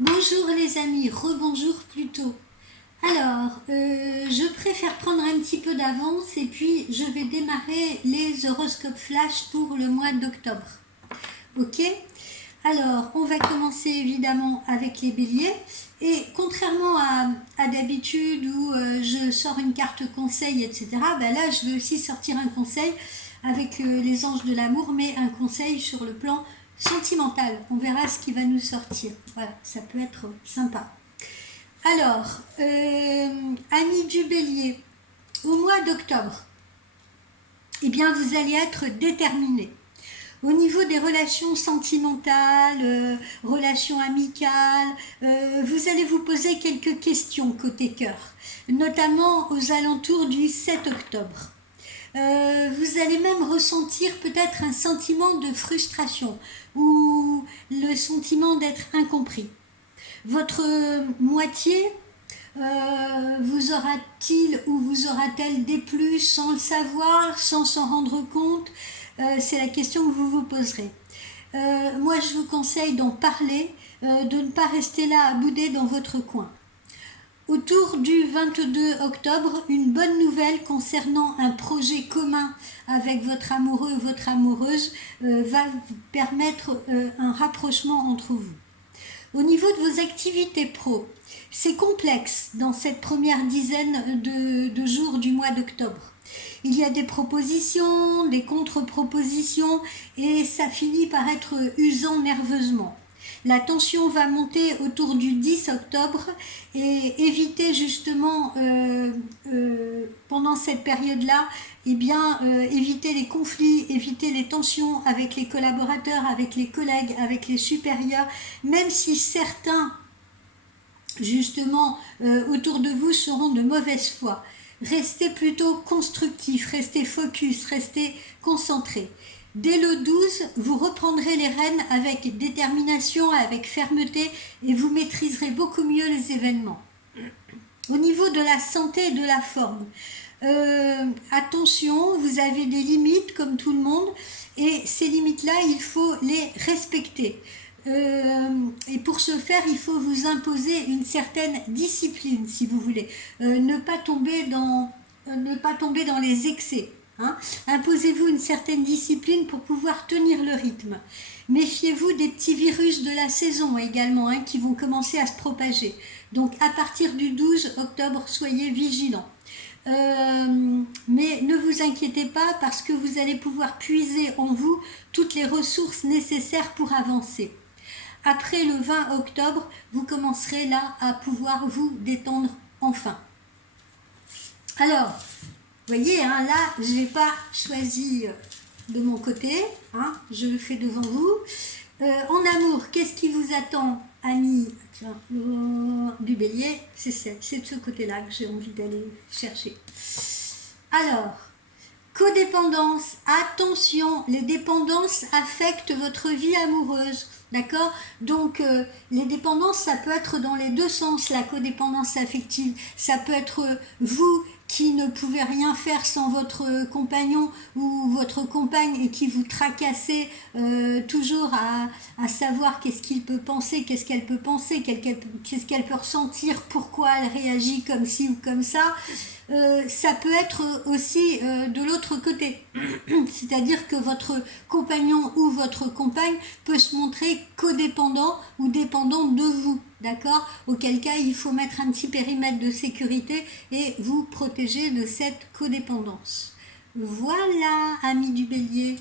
Bonjour les amis, rebonjour plutôt. Alors, je préfère prendre un petit peu d'avance et puis je vais démarrer les horoscopes flash pour le mois d'octobre. Ok? Alors, on va commencer évidemment avec les béliers. Et contrairement à d'habitude où je sors une carte conseil, etc., ben là, je vais aussi sortir un conseil avec les anges de l'amour, mais un conseil sur le plan sentimental. On verra ce qui va nous sortir. Voilà, ça peut être sympa. Alors, amis du bélier, au mois d'octobre, eh bien, vous allez être déterminés. Au niveau des relations sentimentales, relations amicales, vous allez vous poser quelques questions côté cœur, notamment aux alentours du 7 octobre. Vous allez même ressentir peut-être un sentiment de frustration ou le sentiment d'être incompris. Votre moitié vous aura-t-il ou vous aura-t-elle déplu sans le savoir, sans s'en rendre compte? C'est la question que vous vous poserez. Moi, je vous conseille d'en parler, de ne pas rester là à bouder dans votre coin. Autour du 22 octobre, une bonne nouvelle concernant un projet commun avec votre amoureux ou votre amoureuse va vous permettre un rapprochement entre vous. Au niveau de vos activités pro, c'est complexe dans cette première dizaine de jours du mois d'octobre. Il y a des propositions, des contre-propositions et ça finit par être usant nerveusement. La tension va monter autour du 10 octobre et éviter justement pendant cette période-là, éviter les conflits, éviter les tensions avec les collaborateurs, avec les collègues, avec les supérieurs, même si certains justement autour de vous seront de mauvaise foi. Restez plutôt constructif, restez focus, restez concentré. Dès le 12, vous reprendrez les rênes avec détermination, avec fermeté et vous maîtriserez beaucoup mieux les événements. Au niveau de la santé et de la forme, attention, vous avez des limites comme tout le monde et ces limites-là, il faut les respecter. Et pour ce faire, il faut vous imposer une certaine discipline, si vous voulez. Ne pas tomber dans les excès. Hein. Imposez-vous une certaine discipline pour pouvoir tenir le rythme. Méfiez-vous des petits virus de la saison également qui vont commencer à se propager. Donc à partir du 12 octobre, soyez vigilants. Mais ne vous inquiétez pas parce que vous allez pouvoir puiser en vous toutes les ressources nécessaires pour avancer. Après le 20 octobre, vous commencerez là à pouvoir vous détendre enfin. Alors, vous voyez, là, je n'ai pas choisi de mon côté, je le fais devant vous. En amour, qu'est-ce qui vous attend, amis du bélier? C'est de ce côté-là que j'ai envie d'aller chercher. Alors, codépendance, attention, les dépendances affectent votre vie amoureuse, d'accord? Donc, les dépendances, ça peut être dans les deux sens, la codépendance affective. Ça peut être vous qui ne pouvez rien faire sans votre compagnon ou votre compagne et qui vous tracassez toujours à savoir qu'est-ce qu'il peut penser, qu'est-ce qu'elle peut penser, qu'est-ce qu'elle peut ressentir, pourquoi elle réagit comme ci ou comme ça. Ça peut être aussi de l'autre côté, c'est-à-dire que votre compagnon ou votre compagne peut se montrer codépendant ou dépendant de vous, d'accord? Auquel cas il faut mettre un petit périmètre de sécurité et vous protéger de cette codépendance. Voilà, amis du bélier.